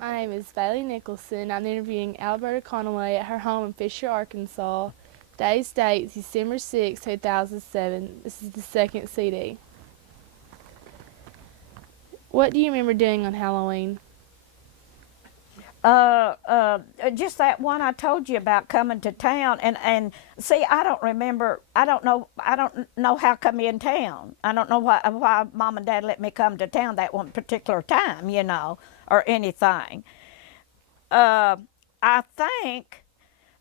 My name is Bailey Nicholson. I'm interviewing Alberta Conaway at her home in Fisher, Arkansas. Today's date is December 6, 2007. This is the second CD. What do you remember doing on Halloween? Just that one I told you about coming to town, and see, I don't remember. I don't know how come in town. I don't know why Mom and Dad let me come to town that one particular time, or anything. Uh, I think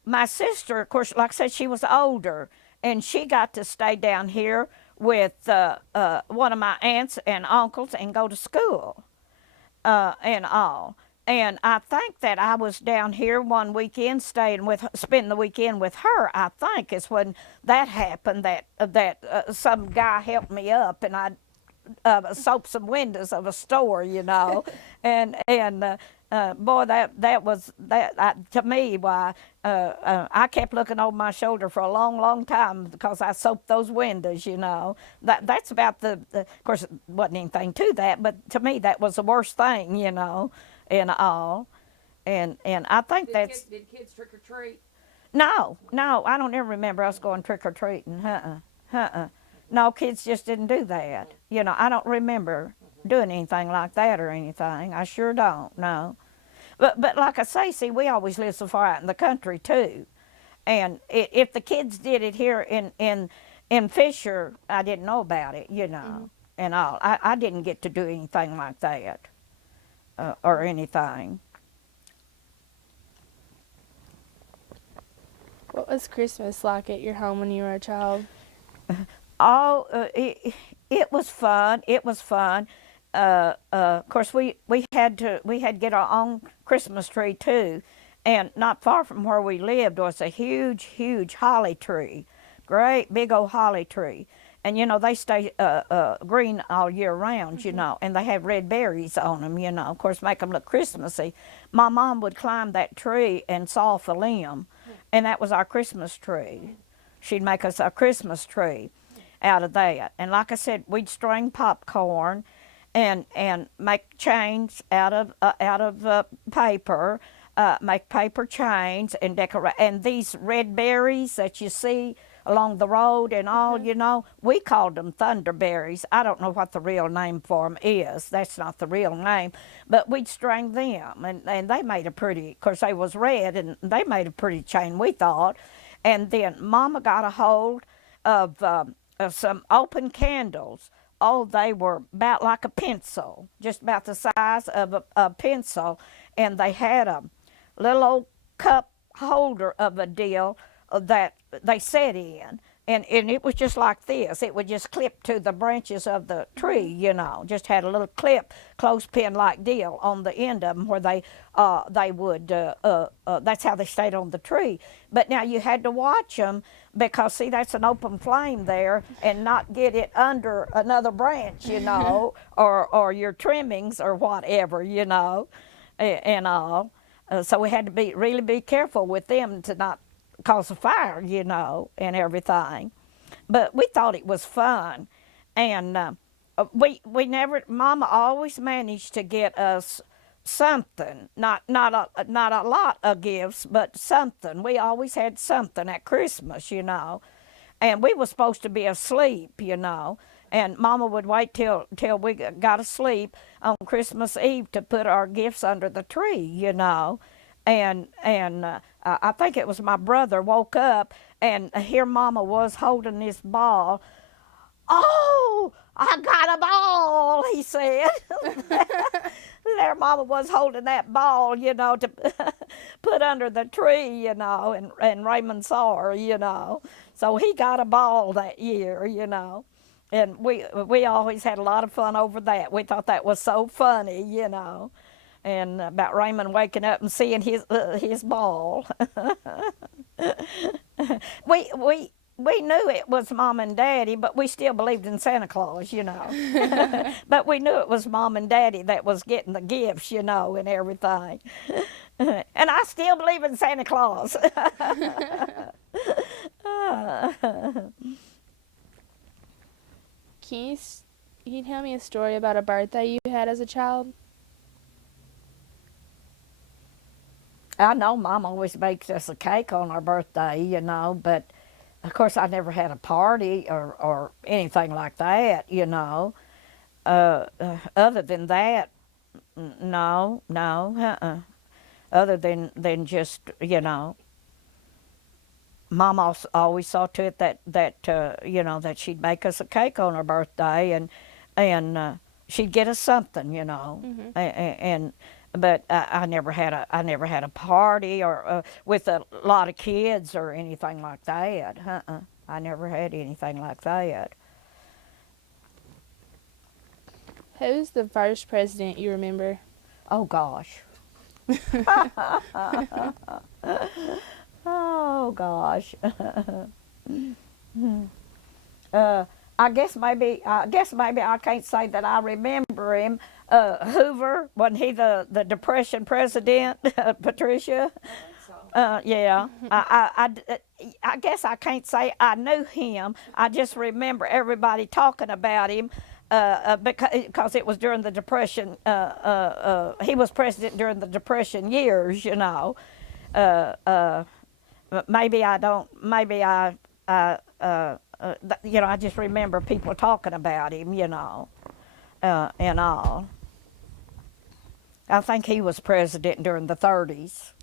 my sister, of course, like I said, she was older, and she got to stay down here with one of my aunts and uncles and go to school and all. And I think that I was down here one weekend, spending the weekend with her. I think is when that happened. That some guy helped me up, and I soaped some windows of a store, and boy, that was to me why I kept looking over my shoulder for a long, long time because I soaped those windows. That's about of course, it wasn't anything to that, but to me that was the worst thing, and all, and I think Did kids trick or treat? no, I don't ever remember us going trick or treating. No, kids just didn't do that. I don't remember doing anything like that or anything. I sure don't. No, but like I say, see, we always lived so far out in the country too, and if the kids did it here in Fisher, I didn't know about it. And all. I didn't get to do anything like that or anything. What was Christmas like at your home when you were a child? Oh, it was fun. It was fun. Of course, we had to get our own Christmas tree too, and not far from where we lived was a huge holly tree, great big old holly tree, and they stay green all year round, and they have red berries on them, of course, make them look Christmassy. My mom would climb that tree and saw off a limb, and that was our Christmas tree. She'd make us a Christmas tree out of that. And like I said, we'd string popcorn and make chains out of paper, make paper chains and decorate. And these red berries that you see along the road and all, we called them thunderberries. I don't know what the real name for them is. That's not the real name. But we'd string them, and they made a pretty, of course, they was red, and they made a pretty chain, we thought. And then Mama got a hold of some open candles. Oh, they were about like a pencil, just about the size of a pencil. And they had a little old cup holder of a deal that they set in. And it was just like this. It would just clip to the branches of the tree, just had a little clip, clothespin like deal on the end of them where they would, that's how they stayed on the tree. But now you had to watch them because, see, that's an open flame there and not get it under another branch, or your trimmings or whatever, and all. So we had to really be careful with them to not cause a fire, and everything. But we thought it was fun, and we never. Mama always managed to get us something, not a lot of gifts, but something. We always had something at Christmas, and we were supposed to be asleep, And Mama would wait till we got asleep on Christmas Eve to put our gifts under the tree, and I think it was my brother woke up, and here Mama was holding this ball. Oh, I got a ball, he said. There Mama was holding that ball, to put under the tree, and Raymond saw her, So he got a ball that year, And we always had a lot of fun over that. We thought that was so funny, and about Raymond waking up and seeing his ball. we knew it was Mom and Daddy, but we still believed in Santa Claus, But we knew it was Mom and Daddy that was getting the gifts, and everything. And I still believe in Santa Claus. Can you tell me a story about a birthday you had as a child? I know Mom always makes us a cake on our birthday, you know, but of course I never had a party or anything like that, you know. Other than that, no, no, other than just, you know, Mom also always saw to it that you know, that she'd make us a cake on her birthday, and she'd get us something, you know, Mhm. and but I never had a party or with a lot of kids or anything like that. I never had anything like that. Who's the first president you remember? Oh gosh. Oh gosh. I guess maybe I can't say that I remember him. Hoover, wasn't he the Depression president? Patricia. Yeah. I guess I can't say I knew him. I just remember everybody talking about him because it was during the Depression. He was president during the Depression years, you know. Uh, uh, Maybe I don't. Maybe you know, I just remember people talking about him, you know, and all. I think he was president during the 30s,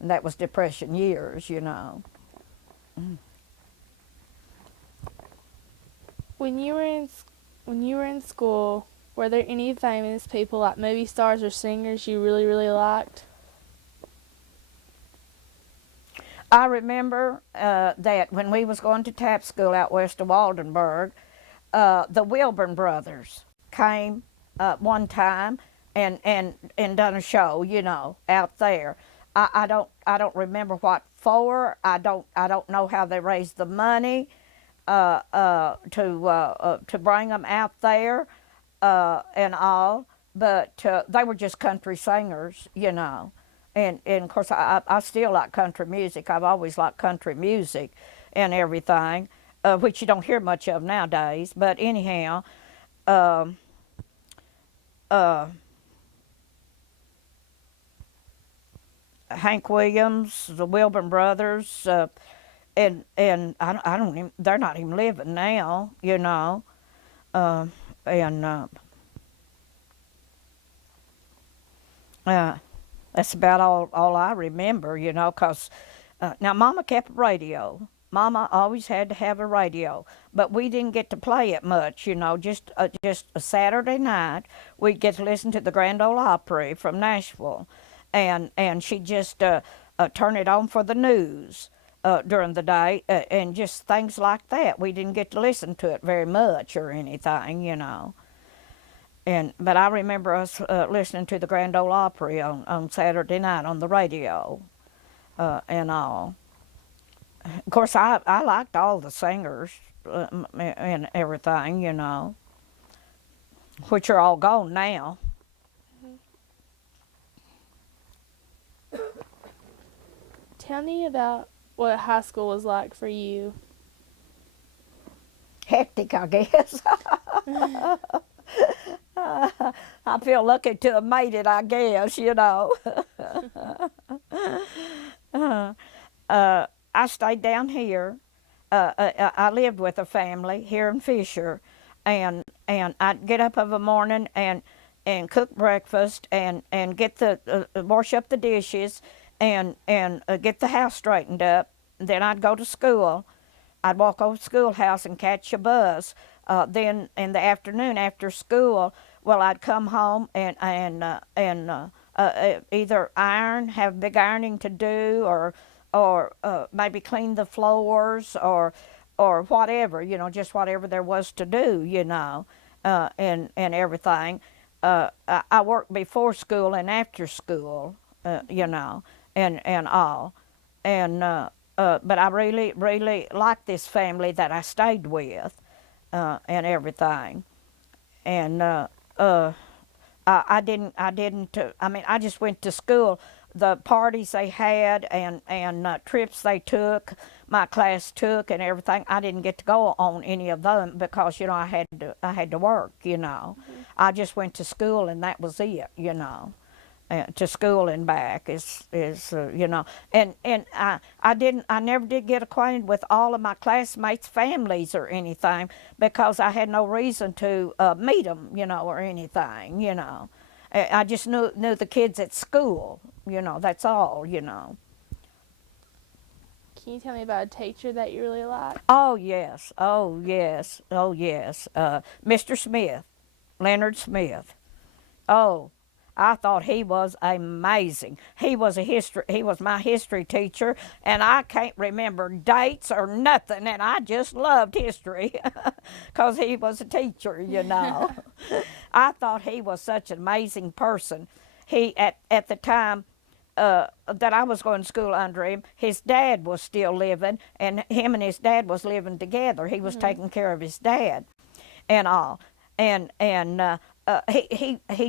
and that was Depression years, you know. When you were in school, were there any famous people like movie stars or singers you really really liked? I remember that when we was going to tap school out west of Waldenburg, the Wilburn brothers came one time and done a show, you know, out there. I don't remember what for. I don't know how they raised the money to bring them out there and all, but they were just country singers, you know. And of course, I still like country music. I've always liked country music and everything, which you don't hear much of nowadays. But anyhow, um, uh, Hank Williams, the Wilburn brothers, and I don't even, they're not even living now, you know. Uh, and uh, That's about all I remember, you know, 'cause now Mama kept a radio. Mama always had to have a radio, but we didn't get to play it much, you know. Just a Saturday night, we'd get to listen to the Grand Ole Opry from Nashville, and she'd just turn it on for the news during the day, and just things like that. We didn't get to listen to it very much or anything, you know. But I remember us listening to the Grand Ole Opry on Saturday night on the radio and all. Of course, I liked all the singers and everything, you know, which are all gone now. Tell me about what high school was like for you. Hectic, I guess. I feel lucky to have made it, I guess, you know. I stayed down here. I lived with a family here in Fisher, and I'd get up of a morning and cook breakfast and get the wash up the dishes and get the house straightened up. Then I'd go to school. I'd walk over to the schoolhouse and catch a bus. Then in the afternoon after school, well, I'd come home and either iron, have big ironing to do, or maybe clean the floors or whatever, you know, just whatever there was to do, you know, and everything. I worked before school and after school, you know, and all, but I really liked this family that I stayed with, and everything, and I mean, I just went to school. The parties they had and trips they took, my class took and everything. I didn't get to go on any of them because, you know, I had to work, you know. I just went to school and that was it, you know. to school and back is you know, and I never did get acquainted with all of my classmates' families or anything because I had no reason to meet them, you know, or anything, you know. I just knew the kids at school, you know. That's all, you know. Can you tell me about a teacher that you really like? Oh yes, oh yes, oh yes. Mr. Smith, Leonard Smith. Oh, I thought he was amazing. He was my history teacher, and I can't remember dates or nothing, and I just loved history because he was a teacher, you know. I thought he was such an amazing person. He at the time that I was going to school under him, his dad was still living, and him and his dad was living together. He was taking care of his dad, and all, he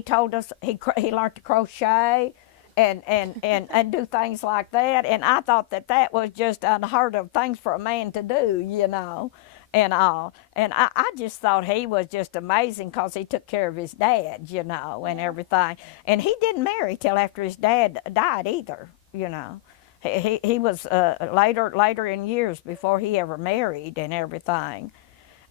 told us he learned to crochet, and do things like that, and I thought that was just unheard of things for a man to do, you know, and all, and I just thought he was just amazing because he took care of his dad, you know, and everything, and he didn't marry till after his dad died either, you know. He was later in years before he ever married and everything.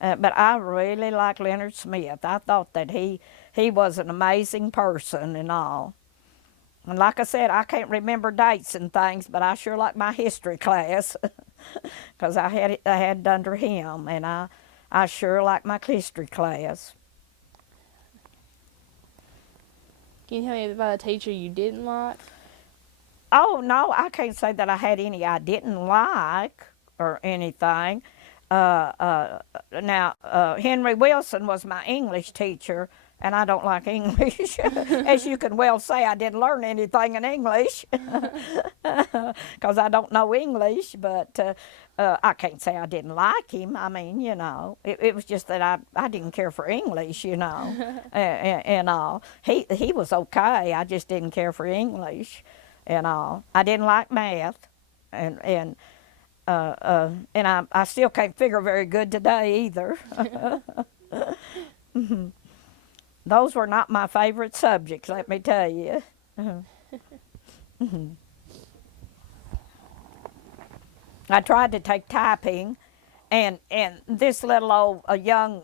But I really like Leonard Smith. I thought that he was an amazing person and all. And like I said, I can't remember dates and things, but I sure like my history class because I had it under him, and I sure like my history class. Can you tell me about a teacher you didn't like? Oh no, I can't say that I had any I didn't like or anything. Now, Henry Wilson was my English teacher, and I don't like English. As you can well say, I didn't learn anything in English because I don't know English, but I can't say I didn't like him. I mean, you know, it was just that I didn't care for English, you know, and all. He was okay. I just didn't care for English and all. I didn't like math, and I still can't figure very good today either. Those were not my favorite subjects, let me tell you. I tried to take typing, and this little old young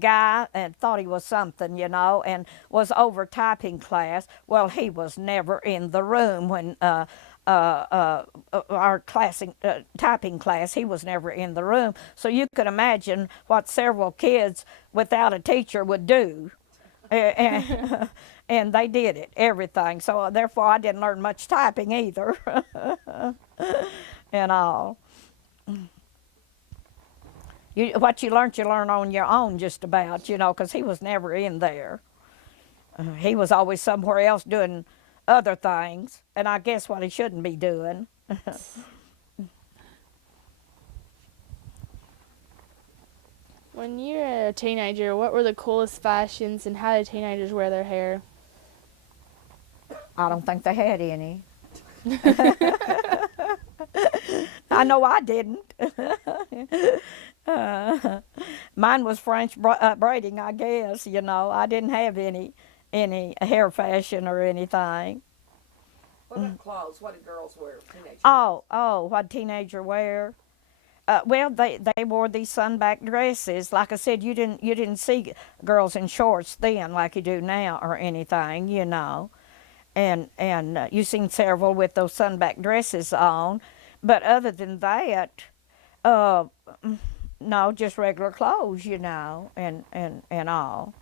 guy and thought he was something, you know, and was over typing class. Well, he was never in the room when our typing class, he was never in the room. So you could imagine what several kids without a teacher would do. And they did it, everything. So therefore I didn't learn much typing either. And all. What you learn on your own just about, you know, because he was never in there. He was always somewhere else doing other things, and I guess what he shouldn't be doing. When you were a teenager, what were the coolest fashions and how did teenagers wear their hair? I don't think they had any. I know I didn't. Mine was French braiding, I guess, you know. I didn't have any hair fashion or anything. What about clothes? What did girls wear? Teenage Oh, what teenager wear? Well, they wore these sunback dresses. Like I said, you didn't see girls in shorts then like you do now or anything, you know. And you seen several with those sunback dresses on, but other than that, no, just regular clothes, you know, and all.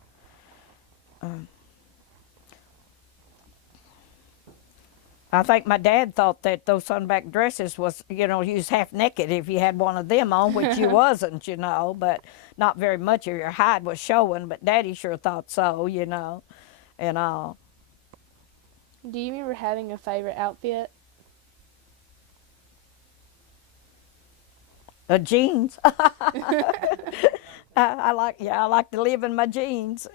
I think my dad thought that those sunback dresses was, you know, you was half naked if you had one of them on, which you wasn't, you know, but not very much of your hide was showing, but Daddy sure thought so, you know, and all. Do you remember having a favorite outfit? Jeans. I like to live in my jeans.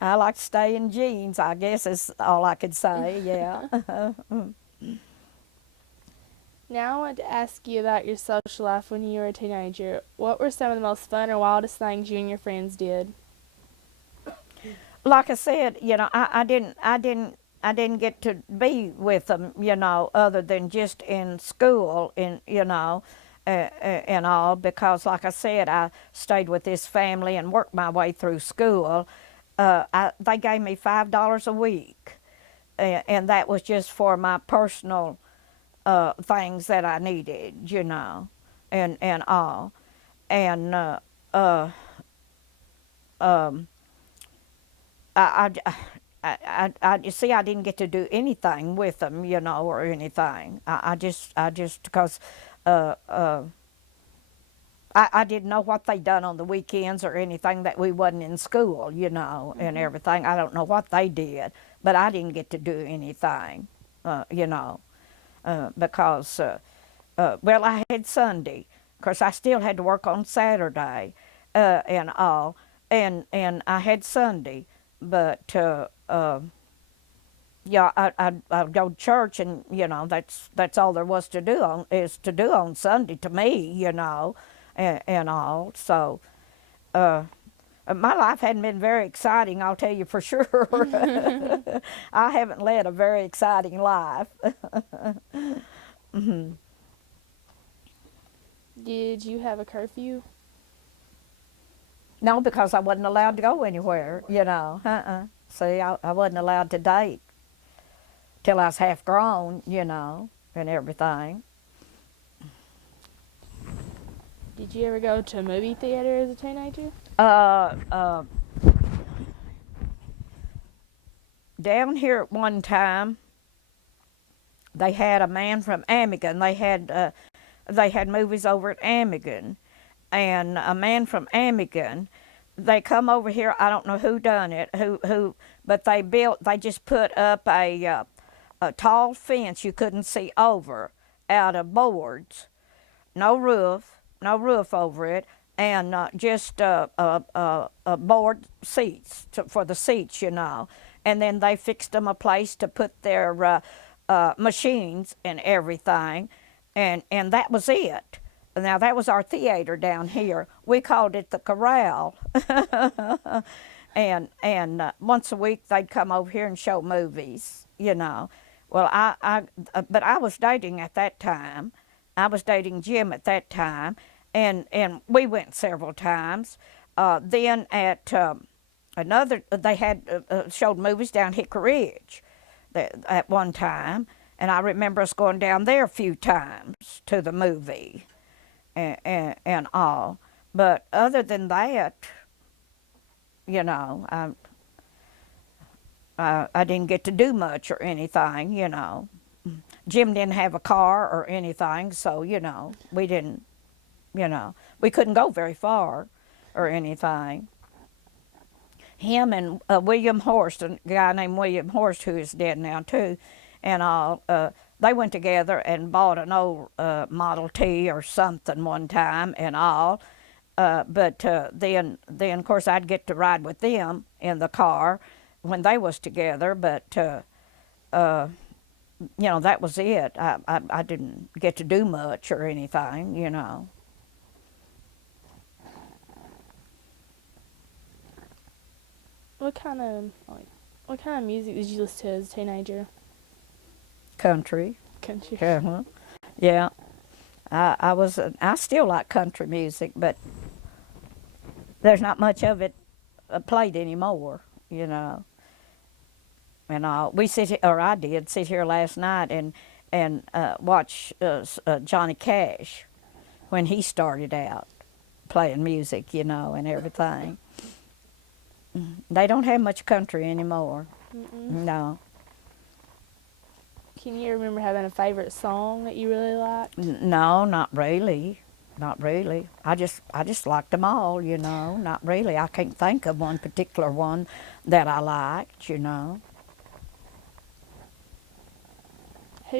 I like to stay in jeans, I guess is all I could say, yeah. Now I want to ask you about your social life when you were a teenager. What were some of the most fun or wildest things you and your friends did? like I said, I didn't get to be with them, other than just in school, and all, because, like I said, I stayed with this family and worked my way through school. They gave me $5 a week, and that was just for my personal things that I needed, and all, and uh, um, you see, I didn't get to do anything with them, or anything. I just, because uh, uh, I didn't know what they done on the weekends or anything that we wasn't in school, and everything. I don't know what they did, but I didn't get to do anything, because, well, I had Sunday. Of course, I still had to work on Saturday, and all, and I had Sunday, but yeah, I'd go to church, and that's all there was to do on Sunday to me, and all. So my life hadn't been very exciting, I'll tell you for sure. I haven't led a very exciting life. Did you have a curfew? No, because I wasn't allowed to go anywhere, See, I wasn't allowed to date till I was half grown, and everything. Did you ever go to a movie theater as a teenager? Uh, uh, Down here at one time, they had a man from Amigan. They had movies over at Amigan, and a man from Amigan. They come over here. I don't know who done it, but they just put up a tall fence you couldn't see over, out of boards, no roof over it, and just board seats for the seats, And then they fixed them a place to put their machines and everything, and that was it. Now that was our theater down here. We called it the Corral, and once a week they'd come over here and show movies, Well, but I was dating at that time. I was dating Jim at that time, and we went several times. Then at they had showed movies down Hickory Ridge at one time, and I remember us going down there a few times to the movie, and all. But other than that, I didn't get to do much or anything, Jim didn't have a car or anything, so, we didn't, we couldn't go very far or anything. Him and William Horst, a guy named William Horst, who is dead now too, and all, they went together and bought an old Model T or something one time and all. But then of course I'd get to ride with them in the car when they was together. But that was it. I didn't get to do much or anything. What kind of music did you listen to as a teenager? Country. Country. Yeah. I still like country music, but there's not much of it played anymore, And I did sit here last night and watch Johnny Cash when he started out playing music, and everything. They don't have much country anymore. Mm-mm. No. Can you remember having a favorite song that you really liked? No, not really. Not really. I just liked them all, Not really. I can't think of one particular one that I liked, Who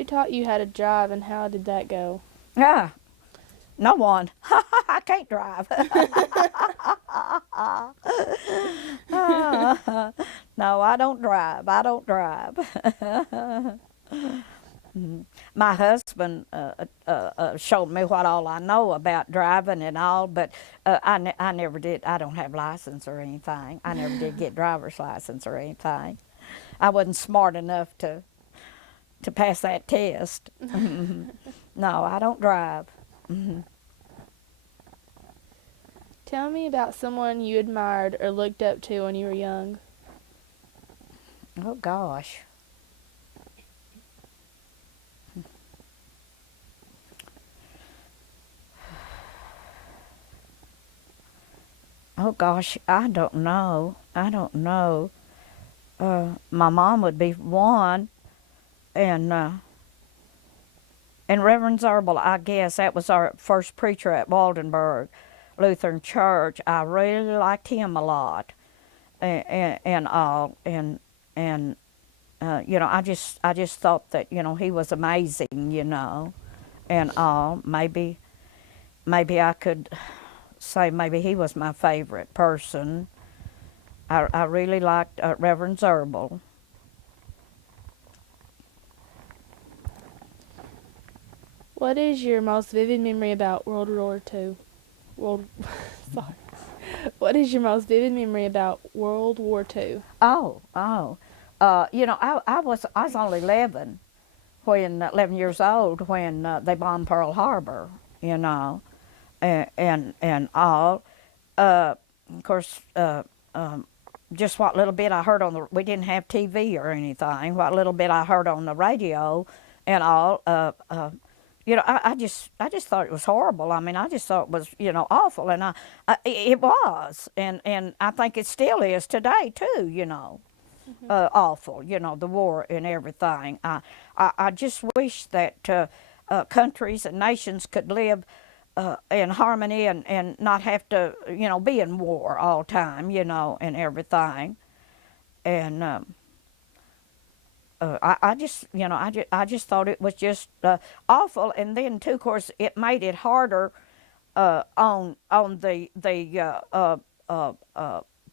taught you how to drive, and how did that go? Yeah, no one. I can't drive. No, I don't drive. My husband showed me what all I know about driving and all, but I never did. I don't have license or anything. I never did get driver's license or anything. I wasn't smart enough to pass that test. No, I don't drive. Tell me about someone you admired or looked up to when you were young. Oh gosh. Oh gosh, I don't know. I don't know. My mom would be one, and Reverend Zerbel, I guess that was our first preacher at Waldenburg Lutheran Church. I really liked him a lot, and all, and you know, I just thought that, you know, he was amazing, you know, and all. Maybe I could say maybe he was my favorite person. I really liked Reverend Zerbel. What is your most vivid memory about World War II? World, sorry. What is your most vivid memory about World War II? Oh. You know, I was only 11 when 11 years old when they bombed Pearl Harbor. You know, and all. Of course, just what little bit I heard on the, we didn't have TV or anything. What little bit I heard on the radio and all. You know, I just thought it was horrible. I mean, I just thought it was, you know, awful, and it was, and I think it still is today too. You know, awful. You know, the war and everything. I just wish that countries and nations could live in harmony and not have to, you know, be in war all the time. You know, and everything, and. I just, you know, I just thought it was just awful, and then too, of course, it made it harder on the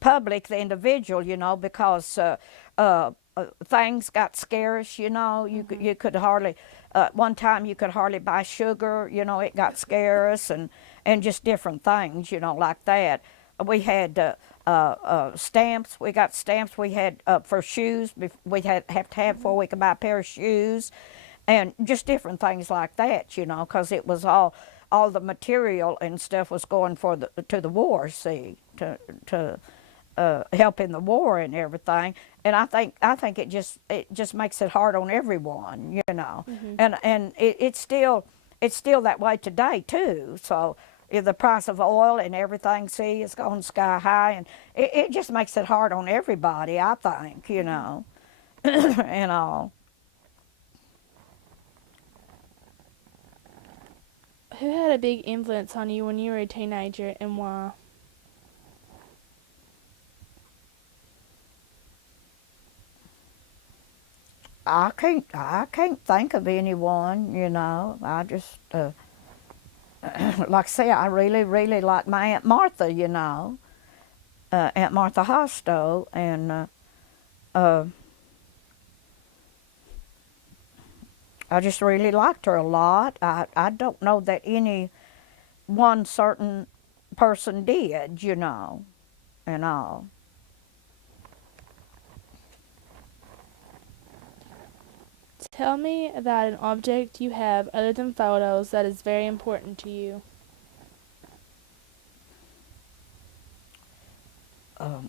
public, the individual, you know, because things got scarce, you know. You could hardly one time you could hardly buy sugar, you know. It got scarce, and just different things, you know, like that. We had stamps. We got stamps. We had for shoes. We had have to have before we could buy a pair of shoes, and just different things like that, you know, because it was all the material and stuff was going for to the war. See, to help in the war and everything. And I think it just makes it hard on everyone, you know. And it's still that way today too. So the price of oil and everything, see, it's gone sky high, and it just makes it hard on everybody, I think, you know, and all. Who had a big influence on you when you were a teenager, and why? I can't think of anyone, you know. I just like I say, I really like my Aunt Martha, you know, Aunt Martha Hostow, and I just really liked her a lot. I don't know that any one certain person did, you know, and all. Tell me about an object you have other than photos that is very important to you.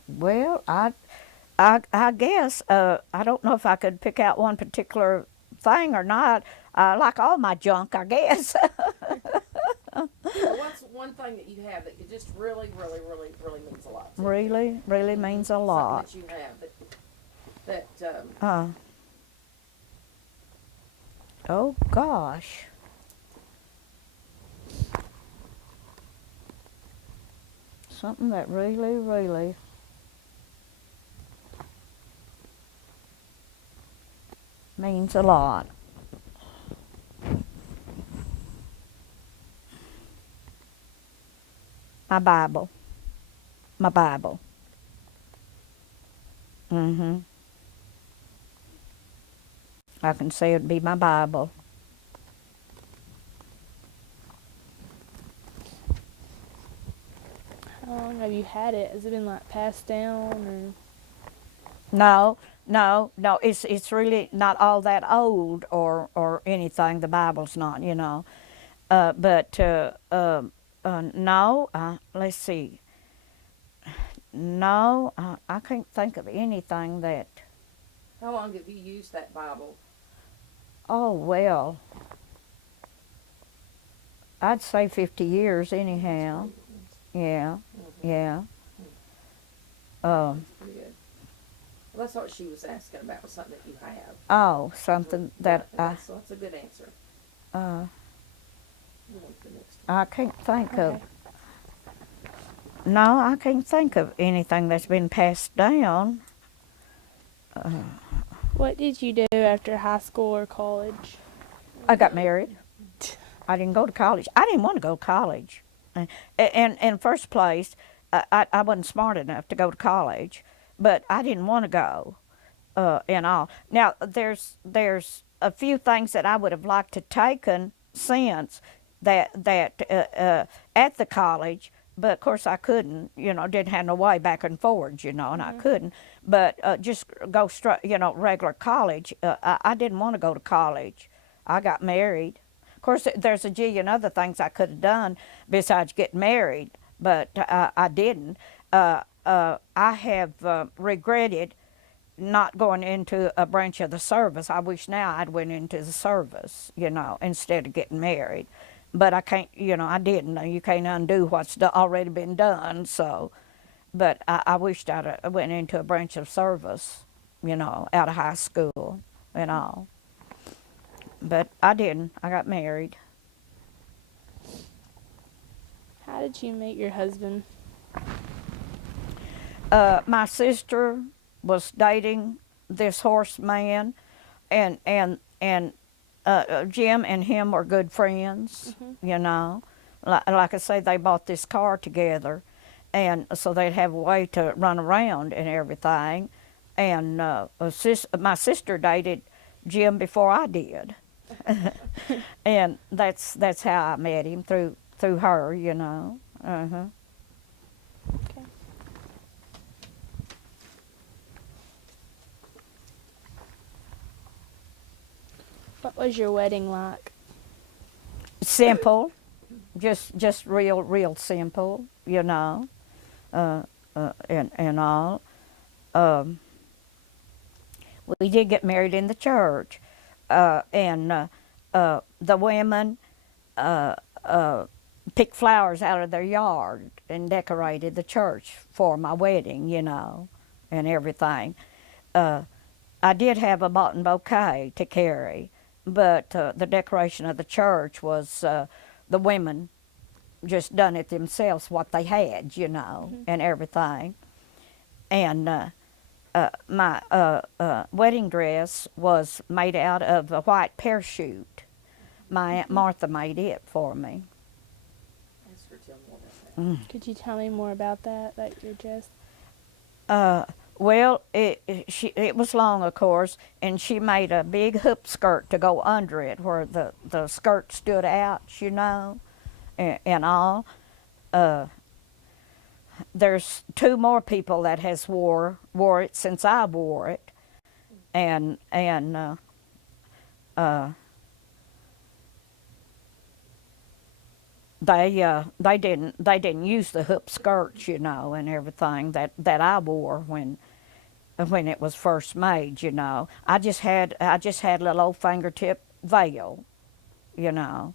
Well, I guess I don't know if I could pick out one particular thing or not. I like all my junk, I guess. Well, what's one thing that you have that just really means a lot to you? Really means a lot. Something that you have that Oh gosh. Something that really means a lot. My Bible. My Bible. I can say it'd be my Bible. How long have you had it? Has it been like passed down No, no. It's really not all that old or anything. The Bible's not, you know. But no. Let's see. No, I can't think of anything that. How long have you used that Bible? Oh well, I'd say 50 years anyhow. Yeah, yeah. Um, Pretty good. Well, that's what she was asking about, was something that you have. oh, something that So that's a good answer. uh, We'll go to the next one. I can't think or? of. No, I can't think of anything that's been passed down. What did you do after high school or college? I got married. I didn't go to college. I didn't want to go to college. And in first place, I wasn't smart enough to go to college, but I didn't want to go and all. Now, there's a few things that I would have liked to taken since that at the college, but of course I couldn't, you know, didn't have no way back and forwards, you know, and I couldn't. But just go straight, you know, regular college. I didn't want to go to college. I got married. Of course, there's a jillion other things I could have done besides get married, but I didn't. I have regretted not going into a branch of the service. I wish now I'd went into the service, you know, instead of getting married. But I can't, you know, I didn't. You can't undo what's already been done. So, but I wished I'd went into a branch of service, you know, out of high school and all. But I didn't. I got married. How did you meet your husband? My sister was dating this horse man, and Jim and him were good friends. You know, like I say, they bought this car together, and so they'd have a way to run around and everything. And my sister dated Jim before I did, and that's how I met him through her. You know. Uh-huh. Okay. What was your wedding like? Simple, just real simple, you know, and all. We did get married in the church, and the women picked flowers out of their yard and decorated the church for my wedding, you know, and everything. I did have a boughten bouquet to carry, but the decoration of the church was the women just done it themselves, what they had, you know, and everything. And my wedding dress was made out of a white parachute. My Aunt Martha made it for me. Ask her to tell more about that. Could you tell me more about that, your dress? Well, it was long, of course, and she made a big hoop skirt to go under it where the skirt stood out, you know, and all. There's two more people that has wore it since I wore it, and they didn't use the hoop skirts, you know, and everything that I wore when it was first made, you know. I just had a little old fingertip veil, you know,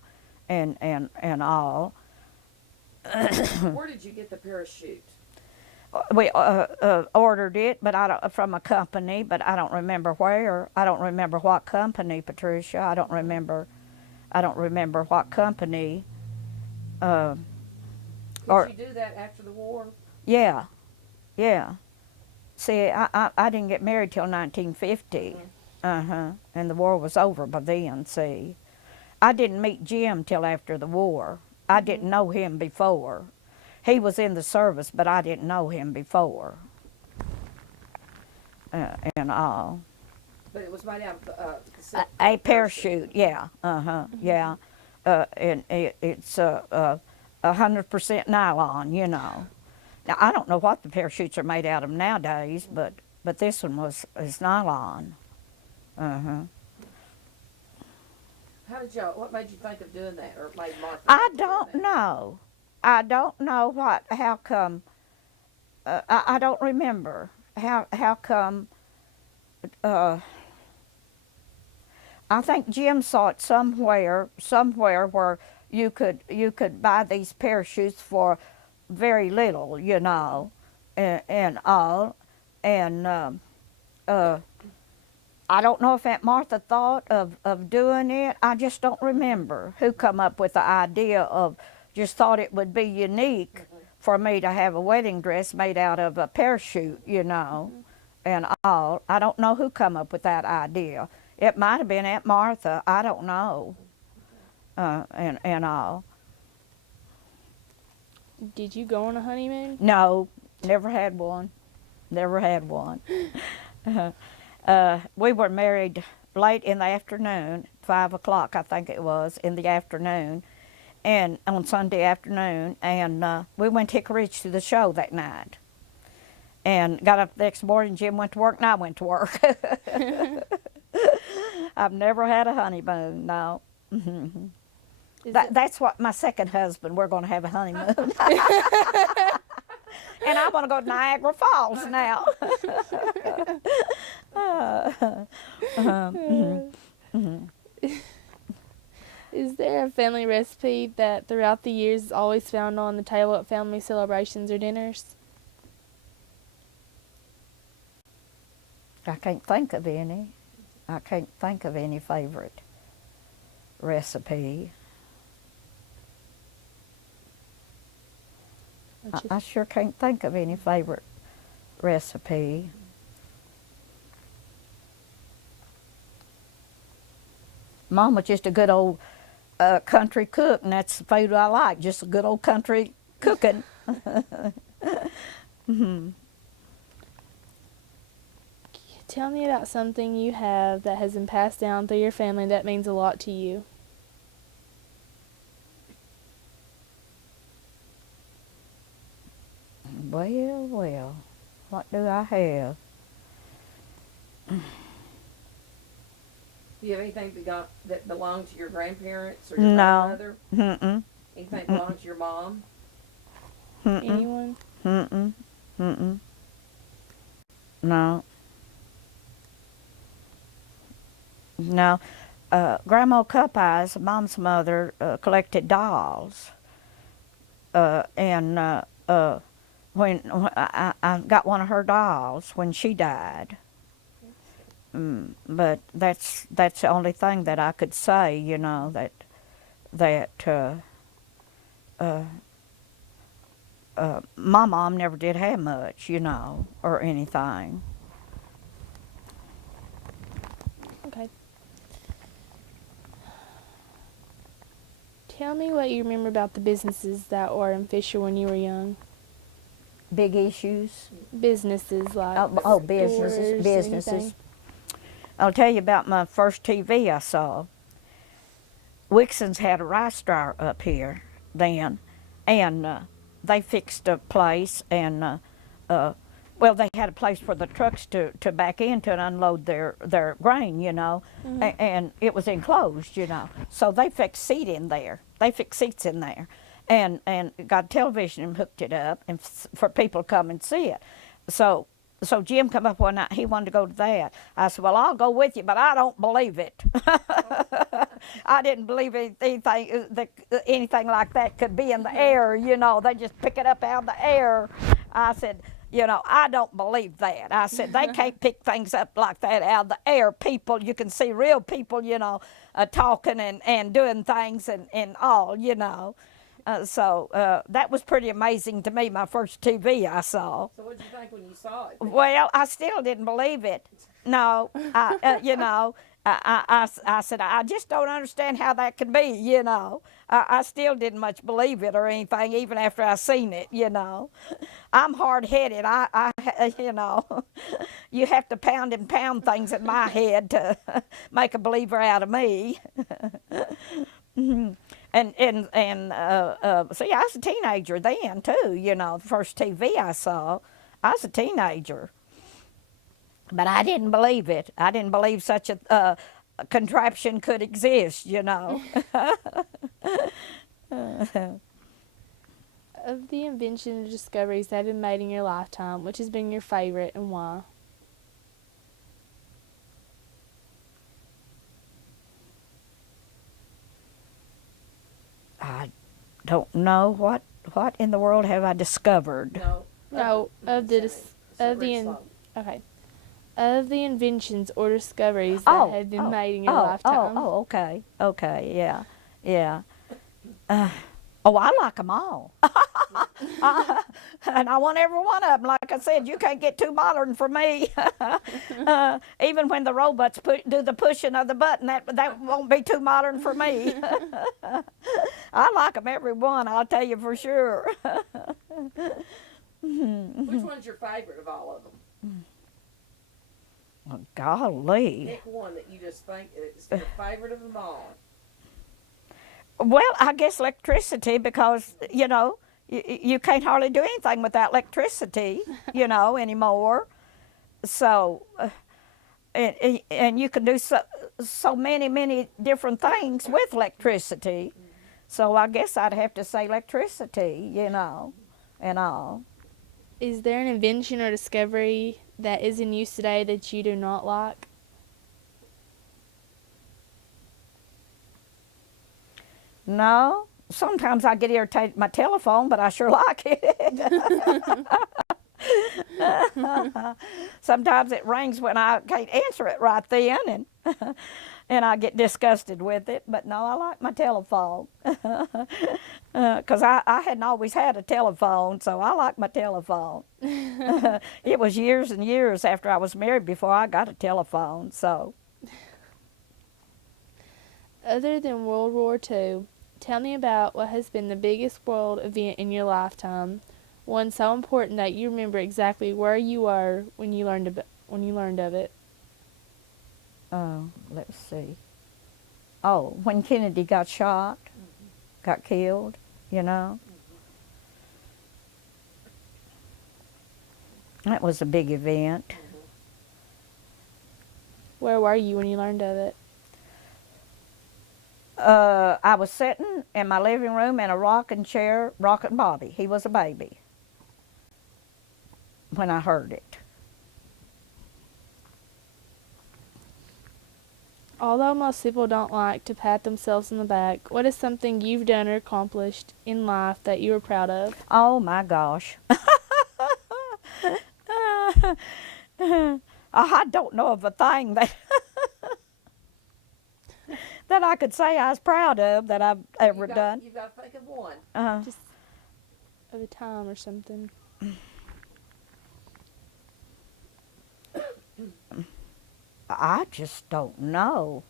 and all. Where did you get the parachute? We ordered it, but from a company, but I don't remember where. I don't remember what company, Patricia. I don't remember what company. Did Or you do that after the war? yeah. See, I didn't get married till 1950. And the war was over by then. See, I didn't meet Jim till after the war. I didn't know him before. He was in the service, but I didn't know him before. And all. But it was made out of A parachute, yeah, yeah. And it's 100% nylon, you know. Now, I don't know what the parachutes are made out of nowadays, but this one is nylon. How did y'all? What made you think of doing that, or made Martha? I don't know. I don't know how come. I don't remember how come. I think Jim saw it somewhere where you could buy these parachutes for very little, you know, and all, and I don't know if Aunt Martha thought of doing it. I just don't remember who come up with the idea of, just thought it would be unique for me to have a wedding dress made out of a parachute, you know, and all. I don't know who come up with that idea. It might have been Aunt Martha. I don't know, and all. Did you go on a honeymoon? No, never had one. Never had one. We were married late in the afternoon, 5 o'clock, I think it was, in the afternoon, and on Sunday afternoon, and we went to Hickory Ridge to the show that night. And got up the next morning, Jim went to work, and I went to work. I've never had a honeymoon, no. That's what my second husband, we're going to have a honeymoon. And I want to go to Niagara Falls now. Is there a family recipe that throughout the years is always found on the table at family celebrations or dinners? I can't think of any. I can't think of any favorite recipe. I sure can't think of any favorite recipe. Mom was just a good old country cook, and that's the food I like, just a good old country cooking. Tell me about something you have that has been passed down through your family that means a lot to you. Well, what do I have? Do you have anything that belonged to your grandparents or your No. grandmother? Mm-mm. Anything belonged to your mom? Mm-mm. Anyone? Mm-mm. Mm-mm. No. No. Grandma Cup Eyes, Mom's mother, collected dolls. And when I got one of her dolls when she died. But that's the only thing that I could say, you know, that my mom never did have much, you know, or anything. Okay. Tell me what you remember about the businesses that were in Fisher when you were young. Big issues. Businesses like Businesses. stores, Businesses. anything. I'll tell you about my first TV I saw. Wixon's had a rice dryer up here then, and they fixed a place, and well, they had a place for the trucks to back into and unload their grain, you know, and it was enclosed, you know. So they fixed seats in there, and got a television and hooked it up and for people to come and see it. So Jim come up one night, he wanted to go to that. I said, well, I'll go with you, but I don't believe it. I didn't believe anything like that could be in the air, you know. They just pick it up out of the air. I said, you know, I don't believe that. I said, they can't pick things up like that out of the air. People, you can see real people, you know, talking and doing things and all, you know. So that was pretty amazing to me, my first TV I saw. So what did you think when you saw it? Well, I still didn't believe it. No, you know, I said, I just don't understand how that could be, you know. I still didn't much believe it or anything, even after I seen it, you know. I'm hard-headed. You know, you have to pound and pound things in my head to make a believer out of me. See, I was a teenager then too. You know, the first TV I saw, I was a teenager. But I didn't believe it. I didn't believe such a contraption could exist, you know. Of the inventions and discoveries that have been made in your lifetime, which has been your favorite and why? I don't know what in the world have I discovered. No. No, of the Read slow. okay. Of the inventions or discoveries that have been made in your lifetime. Okay, yeah. I like them all. And I want every one of them. Like I said, you can't get too modern for me. Even when the robots do the pushing of the button, that won't be too modern for me. I like them every one, I'll tell you for sure. Which one's your favorite of all of them? Oh, golly. Pick one that you just think is your favorite of them all. Well, I guess electricity, because, you know, you can't hardly do anything without electricity, you know, anymore. So, and you can do so many different things with electricity. So I guess I'd have to say electricity, you know, and all. Is there an invention or discovery that is in use today that you do not like? No. Sometimes I get irritated with my telephone, but I sure like it. Sometimes it rings when I can't answer it right then, and and I get disgusted with it. But no, I like my telephone. Because I hadn't always had a telephone, so I like my telephone. It was years and years after I was married before I got a telephone, so. Other than World War II, tell me about what has been the biggest world event in your lifetime. One so important that you remember exactly where you were when you learned of it. Oh, let's see. Oh, when Kennedy got shot, got killed, you know. That was a big event. Where were you when you learned of it? I was sitting in my living room in a rocking chair, rocking Bobby. He was a baby when I heard it. Although most people don't like to pat themselves on the back, what is something you've done or accomplished in life that you are proud of? Oh my gosh. I don't know of a thing that that I could say I was proud of that I've ever done. You've got to think of one. Just of a time or something. I just don't know.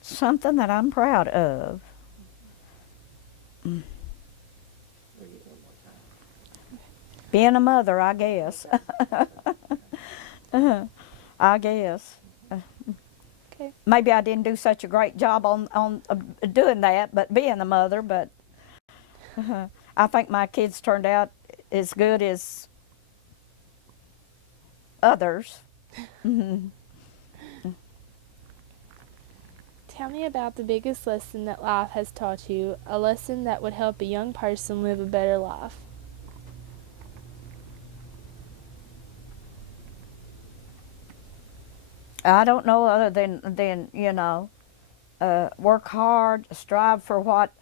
Something that I'm proud of. Read it one more time. Being a mother, I guess. I guess. Okay. Maybe I didn't do such a great job on doing that, but being a mother, but I think my kids turned out as good as others. Tell me about the biggest lesson that life has taught you, a lesson that would help a young person live a better life. I don't know other than you know, work hard, strive for what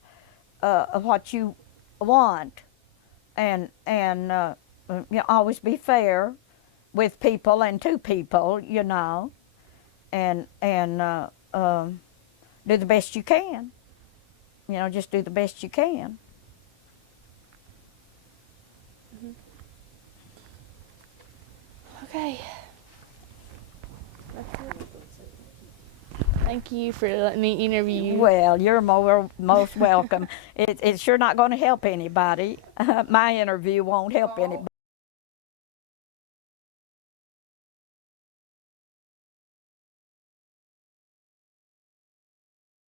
you want, and you know, always be fair with people and to people, you know, and do the best you can. You know, just do the best you can. Okay. Thank you for letting me interview you. Well, you're most welcome. It's sure not going to help anybody. My interview won't help anybody.